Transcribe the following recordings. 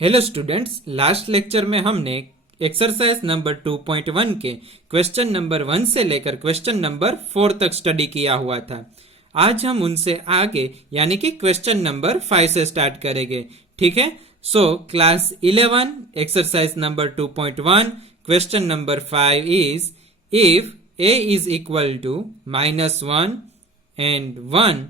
Hello students, last lecture में हमने exercise number 2.1 के क्वेश्चन नंबर 1 से लेकर क्वेश्चन नंबर 4 तक स्टडी किया हुआ था। आज हम उनसे आगे यानी कि क्वेश्चन नंबर 5 से स्टार्ट करेंगे। ठीक है, so class 11 exercise number 2.1 question number 5 is if a is equal to -1 and 1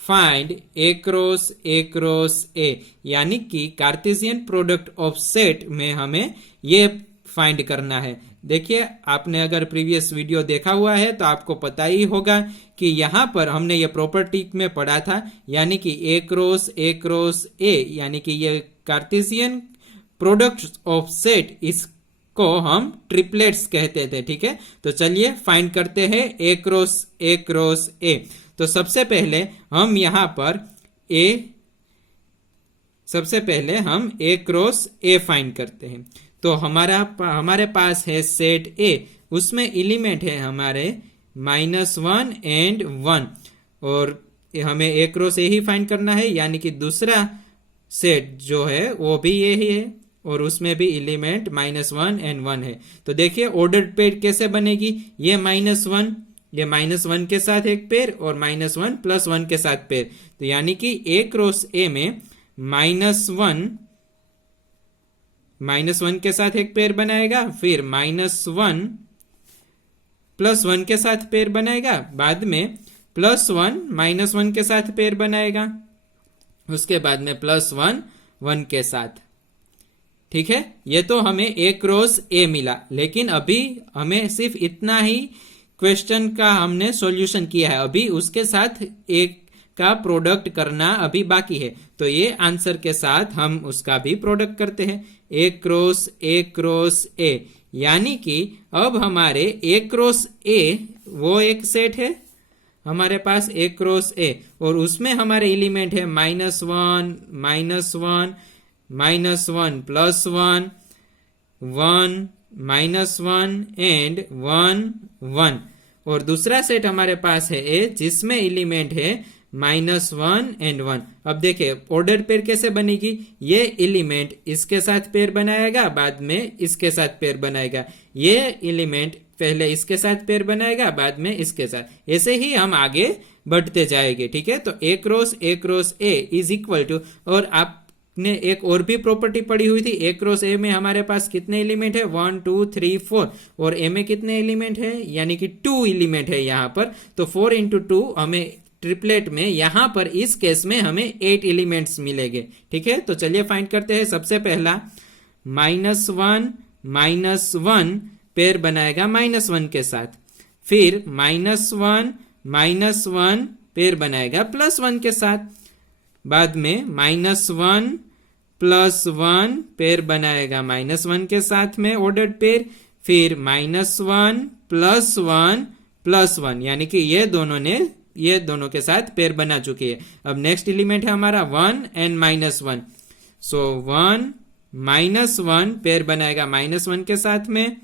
find A cross ए, यानी कि कार्टेशियन प्रोडक्ट ऑफ सेट में हमें ये फाइंड करना है। देखिए, आपने अगर प्रीवियस वीडियो देखा हुआ है तो आपको पता ही होगा कि यहाँ पर हमने ये प्रॉपर्टी में पढ़ा था, यानी कि ए क्रॉस ए यानी कि ये कार्टेशियन प्रोडक्ट ऑफ सेट, इसको हम ट्रिपलेट्स कहते थे। ठीक है, तो चलिए फाइंड करते हैं ए क्रॉस ए। तो सबसे पहले हम यहां पर हम ए क्रॉस ए फाइंड करते हैं। तो हमारे पास है सेट ए, उसमें एलिमेंट है हमारे -1 एंड 1, और हमें ए क्रॉस ए ही फाइंड करना है, यानी कि दूसरा सेट जो है वो भी ये ही है और उसमें भी एलिमेंट -1 एंड 1 है। तो देखिए ऑर्डर्ड पेयर कैसे बनेगी। ये -1 के साथ एक पेयर और -1 + 1 के साथ पेयर, तो यानी कि ए क्रॉस ए में -1 के साथ एक पेयर बनाएगा, फिर -1 + 1 के साथ पेयर बनाएगा, बाद में +1 -1 के साथ पेयर बनाएगा, उसके बाद में +1 1 के साथ। ठीक है, ये तो हमें ए क्रॉस ए मिला, लेकिन अभी हमें सिर्फ इतना ही क्वेश्चन का हमने सॉल्यूशन किया है, अभी उसके साथ एक का प्रोडक्ट करना अभी बाकी है। तो ये आंसर के साथ हम उसका भी प्रोडक्ट करते हैं, ए क्रॉस ए, यानी कि अब हमारे ए क्रॉस ए वो एक सेट है हमारे पास ए क्रॉस ए, और उसमें हमारे एलिमेंट है -1 -1 +1 1 -1 एंड 1 1, और दूसरा सेट हमारे पास है ए, जिसमें एलिमेंट है -1 एंड 1। अब देखिए ऑर्डर पेयर कैसे बनेगी। ये एलिमेंट इसके साथ पेयर बनाएगा, बाद में इसके साथ पेयर बनाएगा, ये एलिमेंट पहले इसके साथ पेयर बनाएगा, बाद में इसके साथ, ऐसे ही हम आगे बढ़ते जाएंगे। ठीक है, तो A cross A is equal to, और आप ने एक और भी प्रॉपर्टी पढ़ी हुई थी, ए क्रॉस ए में हमारे पास कितने एलिमेंट है 1 2 3 4, और ए में कितने एलिमेंट है, यानी कि 2 एलिमेंट है यहाँ पर। तो 4 × 2 हमें ट्रिपलेट में यहाँ पर इस केस में हमें 8 एलिमेंट्स मिलेंगे। ठीक है, तो चलिए फाइंड करते हैं। सबसे पहला -1 पेयर बनाएगा -1 के साथ, फिर -1 पेयर बनाएगा +1 के साथ, बाद में -1 + 1 पेयर बनाएगा -1 के साथ में ऑर्डर्ड पेयर, फिर -1 +1 +1, यानी कि ये दोनों के साथ पेयर बना चुकी है। अब नेक्स्ट एलिमेंट है हमारा 1 एंड -1, सो 1 -1 पेयर बनाएगा -1 के साथ में,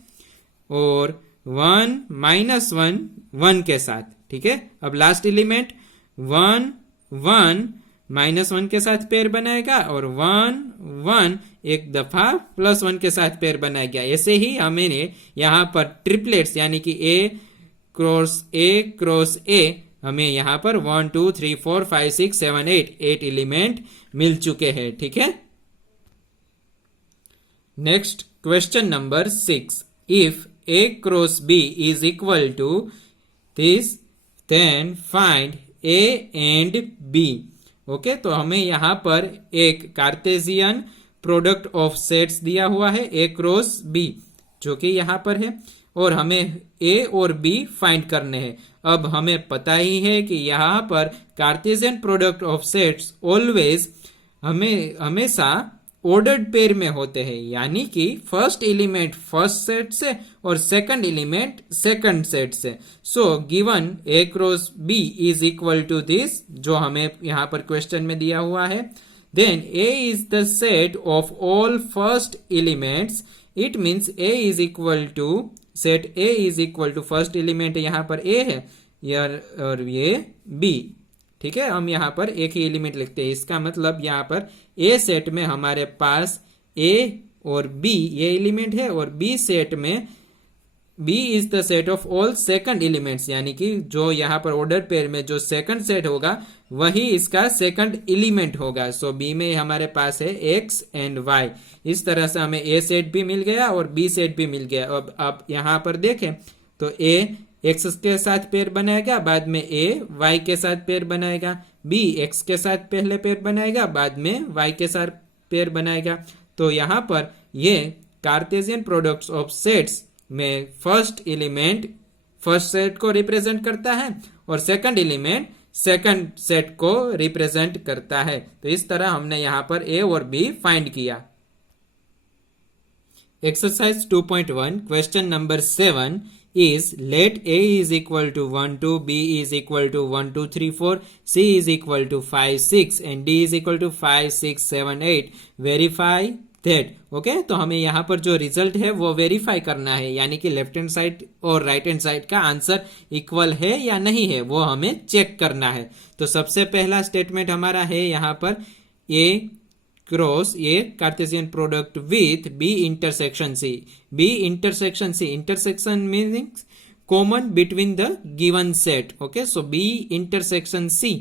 और 1 -1 1 के साथ। ठीक है, अब लास्ट एलिमेंट 1 1 -1 के साथ पेयर बनाएगा, और 1 1 एक दफा +1 के साथ पेयर बनाएगा। ऐसे ही हमें यहाँ पर ट्रिपलेट्स यानी कि ए क्रॉस ए हमें यहाँ पर 1 2 3 4 5 6 7 8 एलिमेंट मिल चुके हैं। ठीक है, next question number 6, if A cross B is equal to this, then find A and B. Okay, तो हमें यहाँ पर एक कार्टेशियन प्रोडक्ट ऑफ सेट्स दिया हुआ है ए क्रॉस बी, जो कि यहाँ पर है, और हमें ए और बी फाइंड करने हैं। अब हमें पता ही है कि यहाँ पर Cartesian product of sets always हमेशा ऑर्डर्ड पेयर में होते हैं, यानी कि फर्स्ट एलिमेंट फर्स्ट सेट से और सेकंड एलिमेंट सेकंड सेट से। So given A cross B is equal to this, जो हमें यहाँ पर क्वेश्चन में दिया हुआ है, then A is the set of all first elements, it means A is equal to set A is equal to first element यहाँ पर ए है और ये बी। ठीक है, हम यहाँ पर एक ही एलिमेंट लिखते हैं, इसका मतलब यहाँ पर ए सेट में हमारे पास ए और बी ये एलिमेंट है और बी सेट में B is the set of all second elements, यानी कि जो यहाँ पर ऑर्डर पेयर में जो सेकंड सेट होगा वही इसका सेकंड एलिमेंट होगा। सो बी में हमारे पास है एक्स एंड वाई। इस तरह से हमें ए सेट भी मिल गया और बी सेट भी मिल गया। अब आप यहाँ पर देखें तो ए एक्स के साथ पेयर बनाएगा, बाद में ए वाई के साथ पेयर बनाएगा, बी एक्स के साथ पहले पेयर बनाएगा, बाद में वाई के साथ पेयर बनाएगा। तो यहाँ पर ये कार्टेशियन प्रोडक्ट्स ऑफ सेट्स में फर्स्ट एलिमेंट फर्स्ट सेट को रिप्रेजेंट करता है और सेकंड एलिमेंट सेकंड सेट को रिप्रेजेंट करता है। तो इस तरह हमने यहाँ पर ए और बी फाइंड किया। Exercise 2.1 question number 7 is let A is equal to 1 2, B is equal to 1 2 3 4, C is equal to 5 6 and D is equal to 5 6 7 8, verify that। Okay तो हमें यहाँ पर जो रिजल्ट है वो वेरीफाई करना है, यानी कि लेफ्ट हैंड साइड और राइट हैंड साइड का आंसर इक्वल है या नहीं है वो हमें चेक करना है। तो सबसे पहला स्टेटमेंट हमारा है यहाँ पर A cross A Cartesian product with B intersection C. B intersection C, intersection meanings common between the given set. Okay so B intersection C,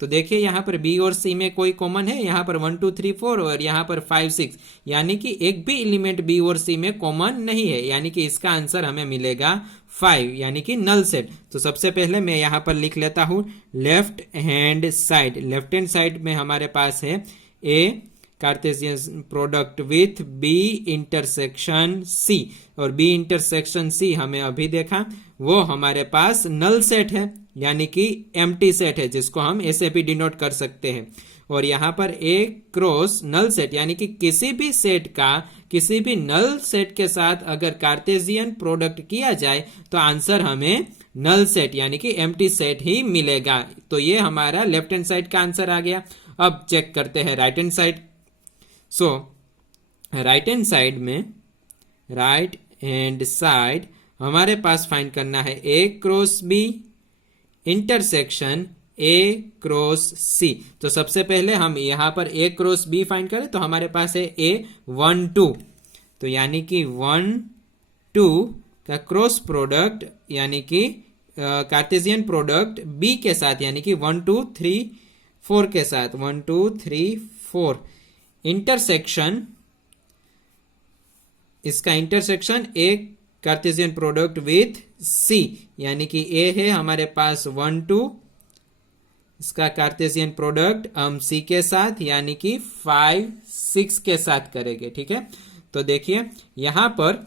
तो देखिए यहाँ पर बी और सी में कोई कॉमन है, यहाँ पर 1 2 3 4 और यहाँ पर 5 6, यानी कि एक भी एलिमेंट बी और सी में कॉमन नहीं है, यानी कि इसका आंसर हमें मिलेगा 5, यानी कि नल सेट। तो सबसे पहले मैं यहाँ पर लिख लेता हूँ left hand side. Left hand side में हमारे पास है A Cartesian product with B intersection C, और बी इंटरसेक्शन सी हमें अभी देखा वो हमारे पास नल सेट है, यानी कि एम्प्टी सेट है जिसको हम ऐसे भी डिनोट कर सकते हैं। और यहाँ पर ए क्रॉस नल सेट, यानी कि किसी भी सेट का किसी भी नल सेट के साथ अगर कार्टेशियन प्रोडक्ट किया जाए तो आंसर हमें नल सेट यानी कि एम्प्टी सेट ही मिलेगा। तो ये हमारा लेफ्ट हैंड साइड का आंसर आ गया। अब चेक करते हैं right hand side. So right hand side में राइट हैंड साइड हमारे पास फाइंड करना है A cross B intersection A cross C. तो सबसे पहले हम यहाँ पर ए क्रॉस बी फाइंड करें तो हमारे पास है ए 1 2, तो यानी कि 1 2 का क्रॉस प्रोडक्ट यानी कि कार्टेशियन प्रोडक्ट बी के साथ, यानी कि 1 2 3 4 के साथ 1 2 3 4 इंटरसेक्शन, इसका intersection A Cartesian product with C, यानी कि ए है हमारे पास 1 2, इसका कार्टेशियन प्रोडक्ट हम सी के साथ यानी कि 5 6 के साथ करेंगे। ठीक है, तो देखिए यहां पर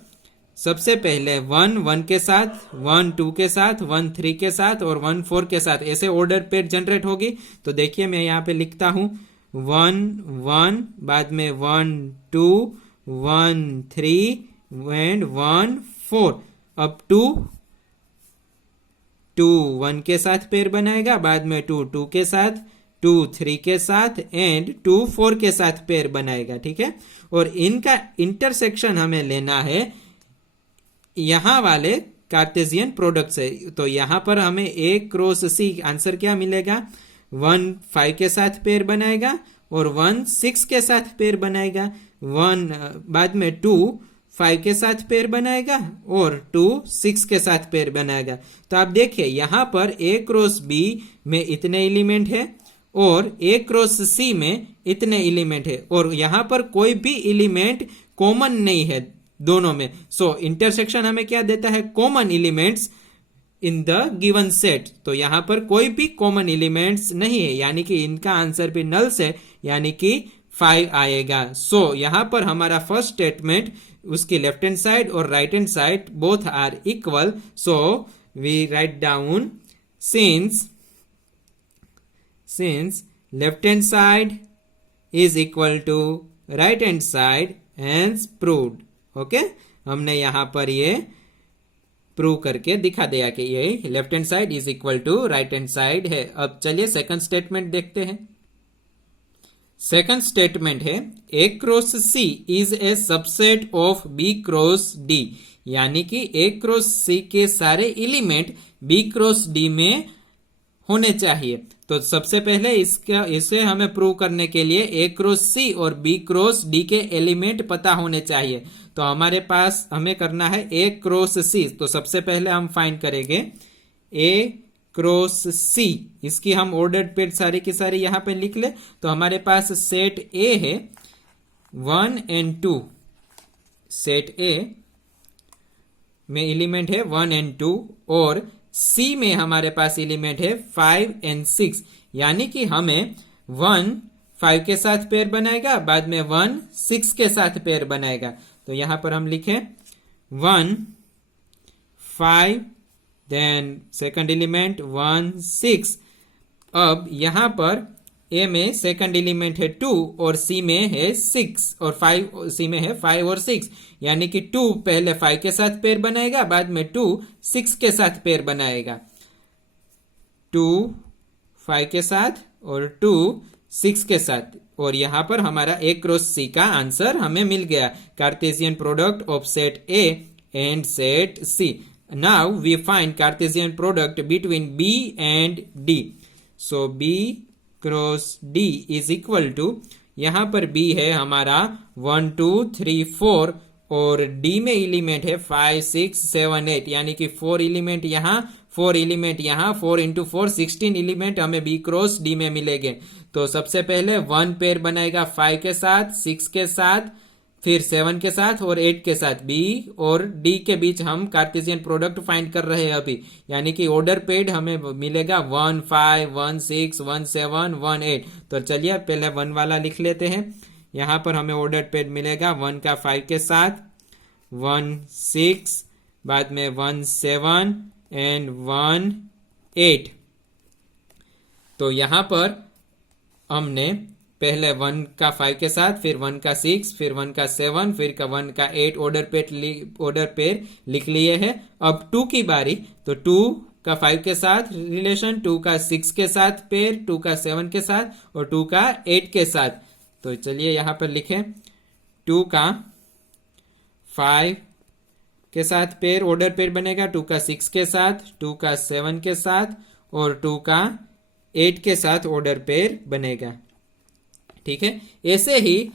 सबसे पहले 1 1 के साथ 1 2 के साथ 1 3 के साथ और 1 4 के साथ ऐसे ऑर्डर पेयर जनरेट होगी। तो देखिए मैं यहाँ पे लिखता हूं 1 1, बाद में 1 2 1 3 एंड 1 4। अब 2 2 1 के साथ पेयर बनाएगा, बाद में 2 2 के साथ 2 3 के साथ एंड 2 4 के साथ पेयर बनाएगा। ठीक है, और इनका इंटरसेक्शन हमें लेना है यहां वाले कार्टेशियन प्रोडक्ट से। तो यहां पर हमें ए क्रॉस सी आंसर क्या मिलेगा, 1 5 के साथ पेयर बनाएगा और 1 6 के साथ पेयर बनाएगा, 1 बाद में 2 5 के साथ पेयर बनाएगा और 2 6 के साथ पेयर बनाएगा। तो आप देखिए यहां पर ए क्रॉस बी में इतने एलिमेंट है और ए क्रॉस सी में इतने एलिमेंट है और यहां पर कोई भी एलिमेंट कॉमन नहीं है दोनों में। सो इंटरसेक्शन हमें क्या देता है, common elements in the given set. तो यहां पर कोई भी कॉमन एलिमेंट्स नहीं है, यानी कि इनका आंसर भी नल से यानी कि 5 आएगा। सो यहां पर हमारा फर्स्ट स्टेटमेंट उसकी लेफ्ट हैंड साइड और right hand side both are equal. So we write down since left hand side is equal to right hand side hence proved. Okay, हमने यहां पर ये प्रूव करके दिखा दिया कि ये left hand side is equal to right hand side है। अब चलिए सेकंड स्टेटमेंट देखते हैं। सेकंड स्टेटमेंट है A cross C is a subset of B cross D, यानी कि ए क्रॉस सी के सारे एलिमेंट बी क्रॉस डी में होने चाहिए। तो सबसे पहले इसे हमें प्रूव करने के लिए ए क्रॉस सी और बी क्रॉस डी के एलिमेंट पता होने चाहिए। तो हमारे पास हमें करना है ए क्रॉस सी। तो सबसे पहले हम फाइंड करेंगे ए क्रॉस सी। इसकी हम ऑर्डर्ड पेड सारी की सारी यहां पे लिख ले। तो हमारे पास सेट ए है 1 and 2। सेट ए में एलिमेंट है 1 and 2 और सी में हमारे पास एलिमेंट है 5 and 6। यानी कि हमें 1 5 के साथ पेयर बनाएगा, बाद में 1 6 के साथ पेयर बनाएगा। तो यहां पर हम लिखें 1 5 देन सेकंड एलिमेंट 1 6। अब यहां पर ए में सेकंड एलिमेंट है 2 और सी में है 6 और 5। सी में है 5 और 6, यानी कि 2 पहले 5 के साथ पेयर बनाएगा, बाद में 2 6 के साथ पेयर बनाएगा। 2 5 के साथ और 2 6 के साथ। और यहां पर हमारा ए क्रॉस सी का आंसर हमें मिल गया, Cartesian product of set A and set C. Now we find Cartesian product between B and D. So B cross D is equal to, यहां पर बी है हमारा 1 2 3 4 और डी में एलिमेंट है 5 6 7 8, यानी कि 4 एलिमेंट यहां 4 एलिमेंट यहां, 4 इंटू 4 16 एलिमेंट हमें बी क्रॉस डी में मिलेंगे। तो सबसे पहले 1 पेयर बनाएगा 5 के साथ, 6 के साथ, फिर 7 के साथ और 8 के साथ। बी और डी के बीच हम कार्टेशियन प्रोडक्ट फाइंड कर रहे हैं अभी, यानी कि ऑर्डर पेड हमें मिलेगा 1 5 1 6 1 7 1 8। तो चलिए पहले 1 वाला लिख लेते हैं। यहां पर हमें ऑर्डर पेड मिलेगा 1 का 5 के साथ, 1 6, बाद में 1 7 एंड 1 8। तो यहां पर हमने पहले 1 का 5 के साथ, फिर 1 का 6, फिर 1 का 7, फिर 1 का 8 ऑर्डर पेयर लिख लिए हैं। अब 2 की बारी। तो 2 का 5 के साथ रिलेशन, 2 का 6 के साथ पेयर, 2 का 7 के साथ और 2 का 8 के साथ। तो चलिए यहां पर लिखें 2 का 5 के साथ पेयर ऑर्डर पेयर बनेगा, 2 का 6 के साथ, 2 का 7 के साथ और 2 का 8 के साथ ऑर्डर पेयर बनेगा। ठीक है, ऐसे ही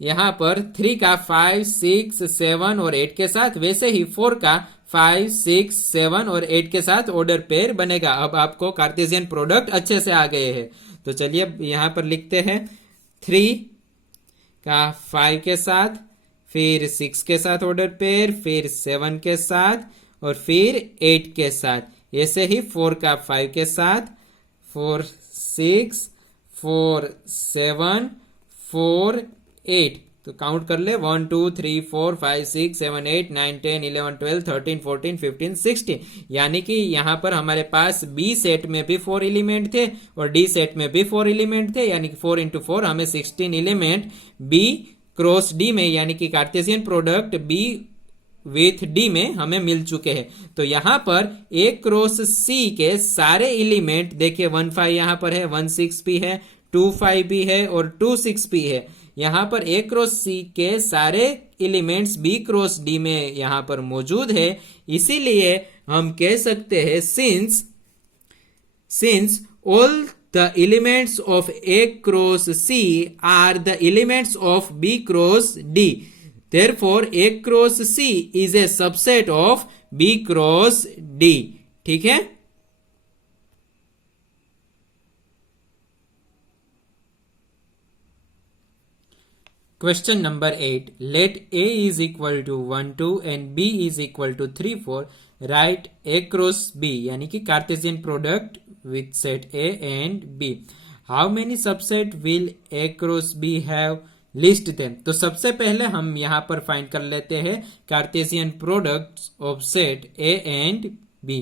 यहां पर 3 का 5 6 7 और 8 के साथ, वैसे ही 4 का 5 6 7 और 8 के साथ ऑर्डर पेयर बनेगा। अब आपको कार्टेशियन प्रोडक्ट अच्छे से आ गए हैं। तो चलिए यहां पर लिखते हैं 3 का 5 के साथ, फिर 6 के साथ ऑर्डर पेयर, फिर 7 के साथ और फिर 8 के साथ। ऐसे ही 4 का 5 के साथ, 4 6 4 7 4 8। तो काउंट कर ले 1 2 3 4 5 6 7 8 9 10 11 12 13 14 15 16। यानी कि यहां पर हमारे पास बी सेट में भी 4 एलिमेंट थे और डी सेट में भी 4 एलिमेंट थे, यानी कि 4 इंटू 4 हमें 16 एलिमेंट बी क्रॉस डी में, यानी कि Cartesian product B with D में हमें मिल चुके हैं। तो यहां पर ए क्रॉस सी के सारे एलिमेंट देखिए 1 5 यहां पर है, 1 6 भी है, 2 5 भी है और 2 6 भी है। यहां पर ए क्रॉस सी के सारे एलिमेंट्स बी क्रॉस डी में यहां पर मौजूद है। इसीलिए हम कह सकते हैं since all the elements of A cross C are the elements of B cross D. Therefore, A cross C is a subset of B cross D. ठीक है? Question number 8. Let A is equal to 1 2 and B is equal to 3 4. Write A cross B, यानी कि Cartesian product with set A and B. How many subset will A cross B have? List them. तो सबसे पहले हम यहां पर find कर लेते हैं Cartesian products of set A and B.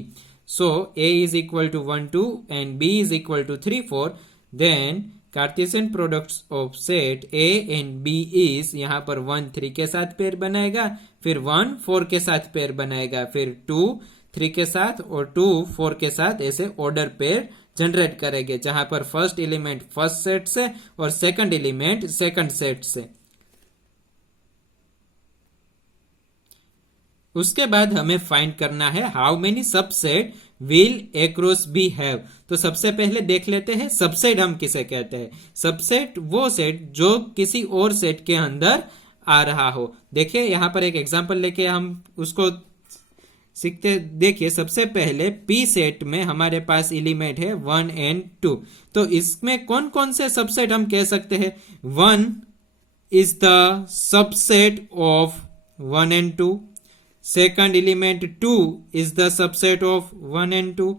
So A is equal to 1 2 and B is equal to 3 4. Then Cartesian products of set A and B is, यहां पर 1 3 के साथ पेयर बनाएगा, फिर 1 4 के साथ पेयर बनाएगा, फिर 2 3 के साथ और 2 4 के साथ ऐसे ऑर्डर पेयर जनरेट करेंगे, जहां पर फर्स्ट एलिमेंट फर्स्ट सेट से और सेकंड एलिमेंट सेकंड सेट से। उसके बाद हमें फाइंड करना है how many subset will A cross B have. तो सबसे पहले देख लेते हैं सबसेट हम किसे कहते हैं। सबसेट वो सेट जो किसी और सेट के अंदर आ रहा हो। देखिए यहां पर एक एग्जांपल लेके हम उसको सीखते। देखिए सबसे पहले पी सेट में हमारे पास एलिमेंट है 1 एंड 2। तो इसमें कौन कौन से सबसेट हम कह सकते हैं। 1 is the subset of 1 and 2। Second element 2 is the subset of 1 and 2।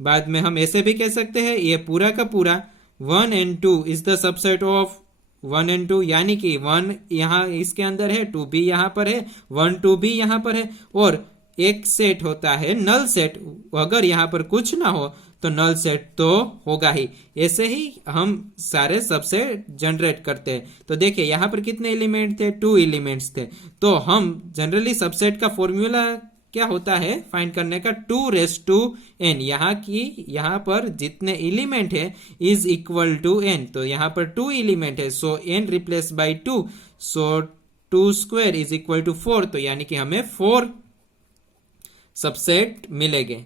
बाद में हम ऐसे भी कह सकते हैं ये पूरा का पूरा 1 and 2 is the subset of 1 and 2, यानी कि 1 यहां इसके अंदर है, 2 भी यहां पर है, 1 2 भी यहां पर है। और एक सेट होता है नल सेट, अगर यहां पर कुछ ना हो तो नल सेट तो होगा ही। ऐसे ही हम सारे सबसेट जनरेट करते हैं। तो देखिए यहां पर कितने एलिमेंट थे, 2 एलिमेंट्स थे। तो हम जनरली सबसेट का फॉर्मूला क्या होता है फाइंड करने का, 2n। यहां पर जितने एलिमेंट है इज इक्वल टू n। तो यहां पर 2 एलिमेंट है, so n replace by 2, so 2 square is equal to 4। तो यानी कि हमें 4 सबसेट मिलेंगे।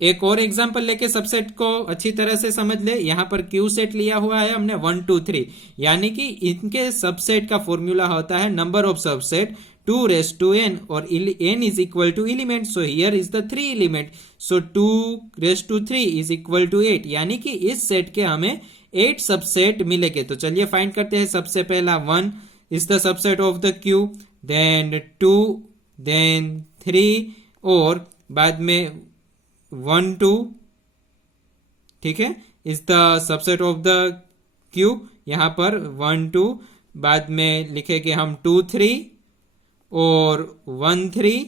एक और एग्जांपल लेके सबसेट को अच्छी तरह से समझ ले। यहां पर क्यू सेट लिया हुआ है हमने 1 2 3, यानी कि इनके सबसेट का फॉर्मूला होता है नंबर ऑफ सबसेट 2n, और n is equal to element. So here is the 3 element, so 2 is equal to 8, यानी कि इस सेट के हमें 8 सबसेट मिलेंगे। तो चलिए फाइंड करते हैं। सबसे पहला 1 is the subset of the Q, then 2, then 3, और बाद में 1 2, ठीक है, is the subset of the Q. यहां पर 1 2, बाद में लिखेंगे हम 2 3 और 1 3,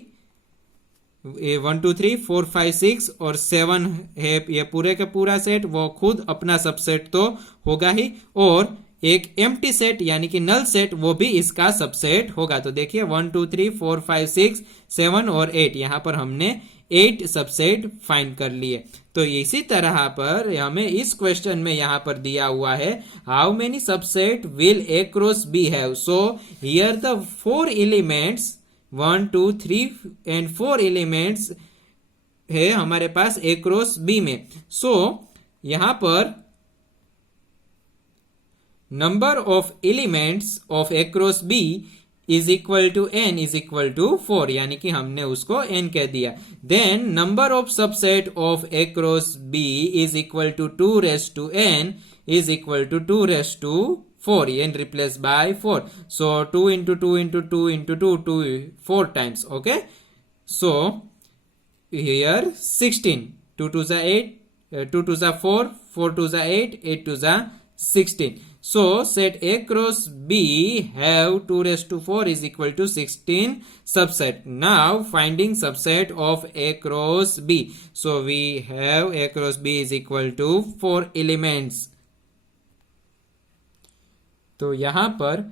1 2 3 4 5 6 और 7 है। ये पूरे का पूरा सेट वो खुद अपना सबसेट तो होगा ही, और एक एम्प्टी सेट यानी कि नल सेट वो भी इसका सबसेट होगा। तो देखिए 1 2 3 4 5 6 7 और 8, यहां पर हमने 8 सबसेट फाइंड कर लिए। तो इसी तरह पर हमें इस क्वेश्चन में यहां पर दिया हुआ है how many subset will A cross B have. So here the 4 elements 1 2 3 and 4 elements है हमारे पास ए क्रॉस बी में। सो यहां पर number of elements of A cross B is equal to n is equal to 4, यानी कि हमने उसको n कह दिया। Then number of subset of A cross B is equal to 2n is equal to 2 n replace by 4, so 2 into 2 into 2 into 2 4 times, okay? So here 16, 2 to the 8, 2 to the 4, 4 to the 8, 8 to the 16. So set A cross B have 2 raised to 4 is equal to 16 subset. Now finding subset of A cross B. So we have A cross B is equal to 4 elements. तो यहां पर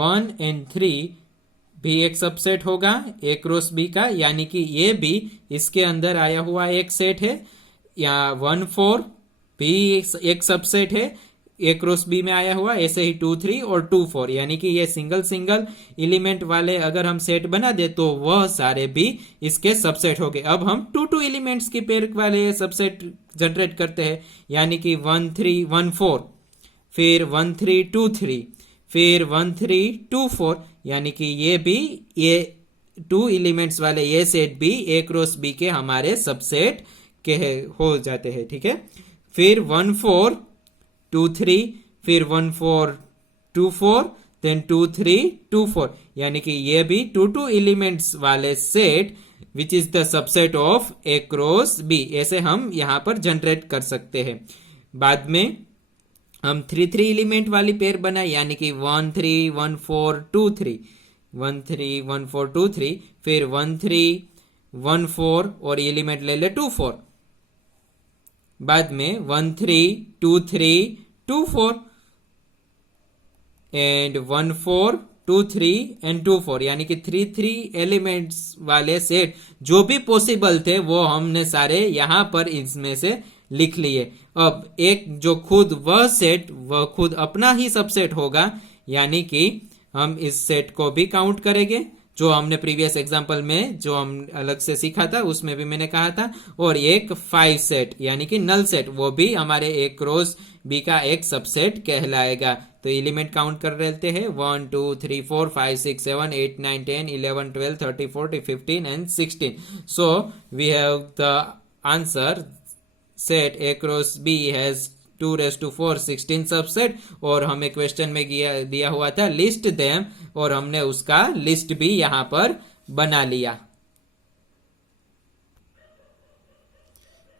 1 and 3 भी एक subset होगा A cross B का, यानी कि ये भी इसके अंदर आया हुआ एक सेट है। या 1 4 भी एक सबसेट है ए क्रॉस बी में आया हुआ। ऐसे ही 2 3 और 2 4, यानी कि ये सिंगल एलिमेंट वाले अगर हम सेट बना दे तो वह सारे भी इसके सबसेट हो गए। अब हम 2 एलिमेंट्स की पेयर वाले सबसेट जनरेट करते हैं, यानी कि 1 3 1 4, फिर 1 3 2 3, फिर 1 3 2 4, यानी कि ये 2 एलिमेंट्स वाले ये सेट भी ए क्रॉस बी के हमारे सबसेट के हो जाते हैं, ठीक है। फिर 1 4 2 3, फिर 1 4 2 4, देन 2 3 2 4, यानी कि ये भी 2 एलिमेंट्स वाले set which is the subset of A cross B. ऐसे हम यहां पर जनरेट कर सकते हैं। बाद में हम 3 एलिमेंट वाली पेयर बनाए, यानी कि 1 3 1 4 2 3, 1 3 1 4 2 3, फिर 1 3 1 4 और एलिमेंट ले ले 2 4। बाद में 1 3 2 3 2 4 एंड 1 4 2 3 एंड 2 4, यानी कि 3 एलिमेंट्स वाले सेट जो भी पॉसिबल थे वो हमने सारे यहां पर इसमें से लिख लिए। अब एक जो खुद वह सेट वह खुद अपना ही सबसेट होगा, यानी कि हम इस सेट को भी काउंट करेंगे। जो हमने प्रीवियस एग्जांपल में जो हम अलग से सीखा था उसमें भी मैंने कहा था। और एक 5 सेट यानी कि नल सेट, वो भी हमारे ए क्रॉस बी का एक सबसेट कहलाएगा। तो एलिमेंट काउंट कर लेते हैं, 1 2 3 4 5 6 7 8 9 10 11 12 13 14 15 and 16। So we have the answer set A cross B has 2⁴ 16 subset. और हमें क्वेश्चन में दिया हुआ था लिस्ट देम, और हमने उसका लिस्ट भी यहां पर बना लिया।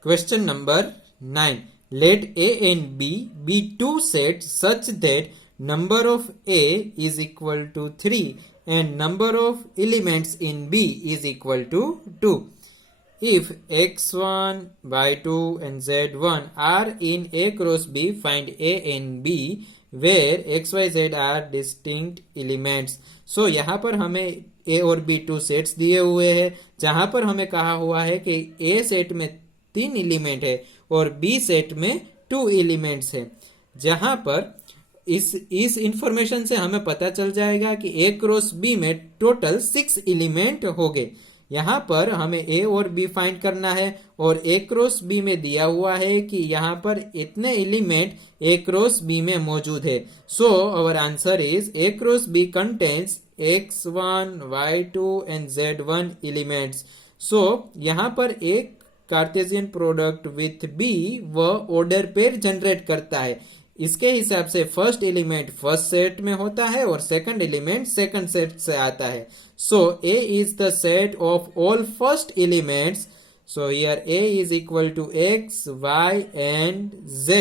Question number 9, let A and B be two sets such that number of A is equal to 3 and number of elements in B is equal to 2। If x1, y2 and z1 are in A cross B, find A and B where x, y, z are distinct elements. So यहाँ पर हमें A और B two sets दिए हुए हैं, जहां पर हमें कहा हुआ है कि A सेट में 3 एलिमेंट है और B सेट में 2 एलिमेंट्स है। जहां पर इस इंफॉर्मेशन से हमें पता चल जाएगा कि A क्रॉस B में टोटल 6 एलिमेंट हो गए। यहाँ पर हमें ए और बी फाइंड करना है और ए क्रॉस बी में दिया हुआ है कि यहाँ पर इतने एलिमेंट ए क्रॉस बी में मौजूद है। So our answer is A cross B contains x1, y2 and z1 elements. So यहाँ पर एक कार्टेशियन प्रोडक्ट विथ बी व ऑर्डर पेयर जनरेट करता है। इसके हिसाब से फर्स्ट एलिमेंट फर्स्ट सेट में होता है और सेकंड एलिमेंट सेकंड सेट से आता है। सो A is the set of all first elements. So here A is equal to x, y and z,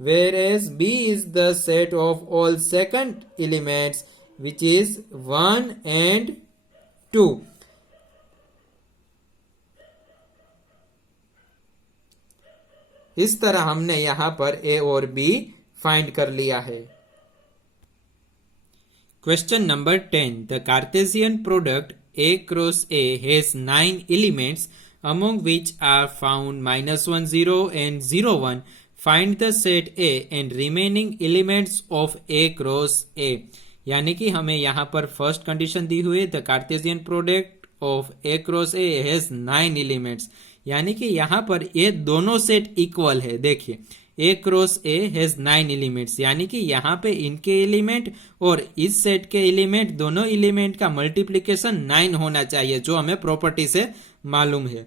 whereas B is the set of all second elements which is 1 and 2. इस तरह हमने यहाँ पर A और B find कर लिया है। Question number 10. The Cartesian product A cross A has 9 elements among which are found -1 0 and 0 1. Find the set A and remaining elements of A cross A. यानी कि हमें यहाँ पर फर्स्ट कंडीशन दी हुई है, the Cartesian product of A cross A has 9 elements, यानी कि यहाँ पर ये दोनों सेट इक्वल है। देखिए A cross A has 9 elements, यानी कि यहाँ पे इनके एलिमेंट और इस सेट के एलिमेंट, दोनों एलिमेंट का मल्टीप्लिकेशन 9 होना चाहिए, जो हमें प्रॉपर्टी से मालूम है।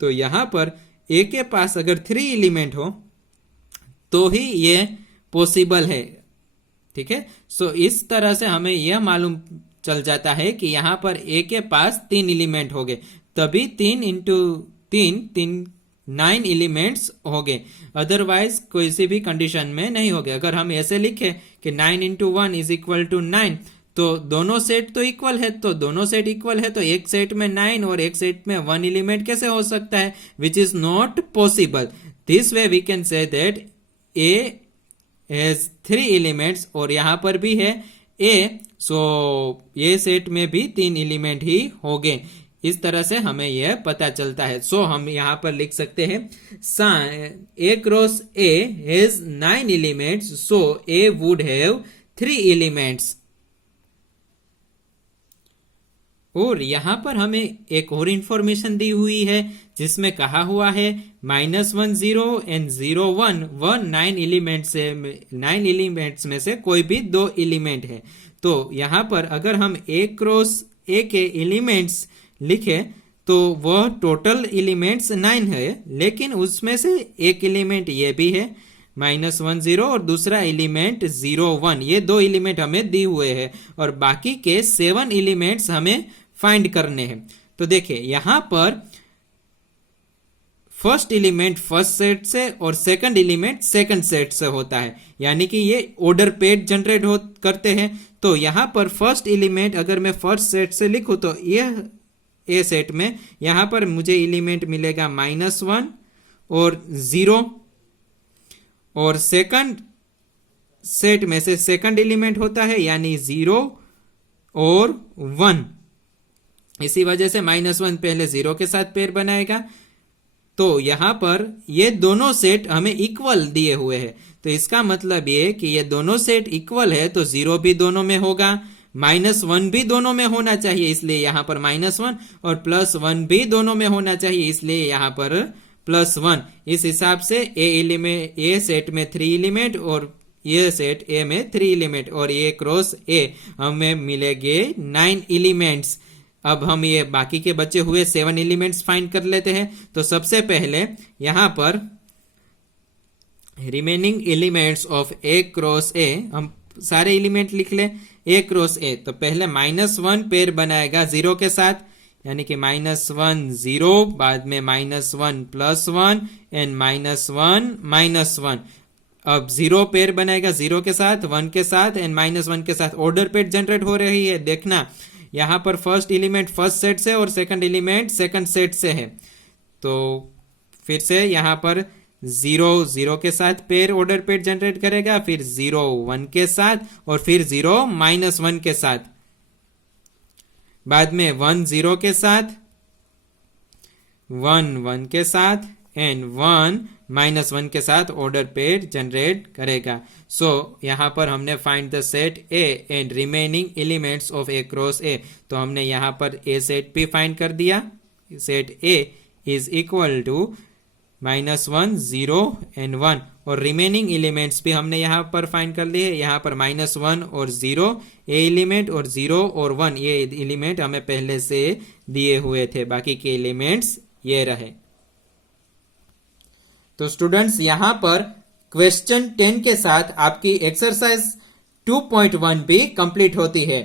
तो यहाँ पर A के पास अगर 3 एलिमेंट हो तो ही ये पॉसिबल है। ठीक है, सो इस तरह से हमें यह मालूम चल जाता है कि यहाँ पर A के पास 3 एलिमेंट हो गए, तभी 3 इंटू 3 9 एलिमेंट्स हो गए, अदरवाइज कोई सी भी कंडीशन में नहीं हो गए। अगर हम ऐसे लिखे कि 9 इंटू 1 इज इक्वल टू 9, तो दोनों सेट तो इक्वल है, तो दोनों सेट इक्वल है तो एक सेट में 9 और एक सेट में 1 एलिमेंट कैसे हो सकता है, which is not possible. This way we can say that A has 3 elements और यहां पर भी है ए, सो ये सेट में भी 3 एलिमेंट ही हो गए। इस तरह से हमें यह पता चलता है। सो हम यहां पर लिख सकते हैं A cross A has 9 elements, so A would have 3 elements. और यहां पर हमें एक और इंफॉर्मेशन दी हुई है जिसमें कहा हुआ है -1 0 एंड 0 1 वह 9 एलिमेंट्स में से कोई भी 2 एलिमेंट है। तो यहां पर अगर हम ए क्रॉस ए के एलिमेंट्स लिखे तो वह टोटल एलिमेंट्स 9 है, लेकिन उसमें से एक एलिमेंट ये भी है -1 0 और दूसरा एलिमेंट 0 1, ये 2 एलिमेंट हमें दिए हुए हैं और बाकी के 7 एलिमेंट्स हमें फाइंड करने हैं। तो देखिए यहां पर फर्स्ट एलिमेंट फर्स्ट सेट से और सेकंड एलिमेंट सेकंड सेट से होता है, यानी कि ये ऑर्डर पेड जनरेट करते हैं। तो यहां पर फर्स्ट एलिमेंट अगर मैं फर्स्ट सेट से लिखूं तो यह ए सेट में यहां पर मुझे एलिमेंट मिलेगा -1 और 0, और सेकंड सेट में से सेकंड एलिमेंट होता है यानी 0 और 1। इसी वजह से -1 पहले 0 के साथ पेयर बनाएगा। तो यहां पर ये दोनों सेट हमें इक्वल दिए हुए हैं, तो इसका मतलब ये कि ये दोनों सेट इक्वल है तो 0 भी दोनों में होगा, -1 भी दोनों में होना चाहिए, इसलिए यहाँ पर -1, और +1 भी दोनों में होना चाहिए, इसलिए यहाँ पर +1। इस हिसाब से ए सेट में 3 एलिमेंट और ये सेट ए में 3 एलिमेंट, और ये क्रॉस ए हमें मिलेंगे 9 एलिमेंट्स। अब हम ये बाकी के बचे हुए 7 एलिमेंट्स फाइंड कर लेते हैं। तो सबसे पहले यहां पर remaining elements of A cross ए, हम सारे एलिमेंट लिख ले ए क्रॉस ए। तो पहले -1 पेयर बनाएगा 0 के साथ, यानी कि -1 0, बाद में -1 +1 एंड -1 -1। अब 0 पेयर बनाएगा 0 के साथ, 1 के साथ एंड -1 के साथ। ऑर्डर पेयर जनरेट हो रही है, देखना यहां पर फर्स्ट एलिमेंट फर्स्ट सेट से और सेकंड एलिमेंट सेकंड सेट से है। तो फिर से यहां पर 0 0 के साथ पेयर ऑर्डर पेयर जनरेट करेगा, फिर 0 1 के साथ और फिर 0 -1 के साथ, बाद में 1 0 के साथ, 1 1 के साथ एंड 1 -1 के साथ ऑर्डर पेयर जनरेट करेगा। सो यहां पर हमने find the set A and remaining elements of A cross ए। तो हमने यहां पर ए सेट भी फाइंड कर दिया। Set A is equal to -1 0 and 1, और रिमेनिंग एलिमेंट्स भी हमने यहां पर फाइंड कर लिए। यहां पर -1 और 0 ए एलिमेंट और 0 और 1 ये एलिमेंट हमें पहले से दिए हुए थे, बाकी के एलिमेंट्स ये रहे। तो स्टूडेंट्स यहां पर क्वेश्चन 10 के साथ आपकी एक्सरसाइज 2.1 भी कंप्लीट होती है।